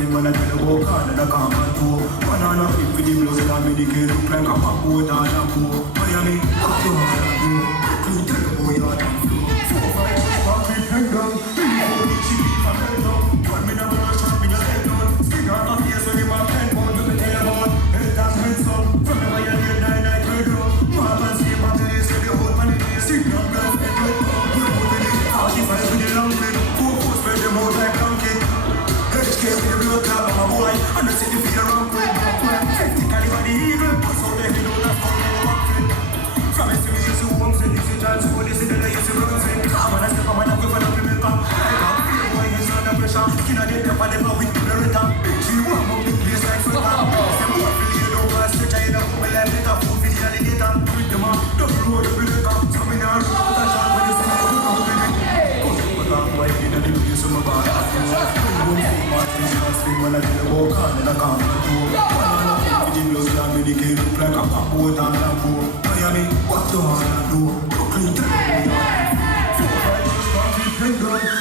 screen when I tell you walk on and I can't control. Banana flip with the blows and I medicate look like a pop boat on a boat. Miami, what you wanna do? Clean tell the boy out and flow. 4-5 spark with head down. Before the chip from head down. 1 minute of a shot in your head down. Stick on a face when you want pen bound to the tail about. Head down, heads up. From the way you hear night night head down. Mom and see my place with the whole money. Stick on glass head down. Good moving it. 45 with the long leg. 4-4 spread them out like donkey. HK with the blood club of my boy. And I see the feet around quick. 50 caliber the eagle. Pass out there, you know that's how you walk it. From a city, you see homes and you see chance. So this is the day you see runs in. Come on, I step on my neck with an open milk. I can't feel why he's under pressure. Skin on the top of the blow with the beretta. She warm up the place like sweater. Some more feel you know I stretch I up. Well, I let her food for the alligator. With them up, double road up with the car. Some in our road, I shot with the sun. But I'm waiting at the place of my body. When I tell you walk on and I can't control. Banana flip with the blows and I medicate look like a pop boat on a boat. Miami, what you wanna do? Brooklyn, tell me what you want. 4-5 spark with head down.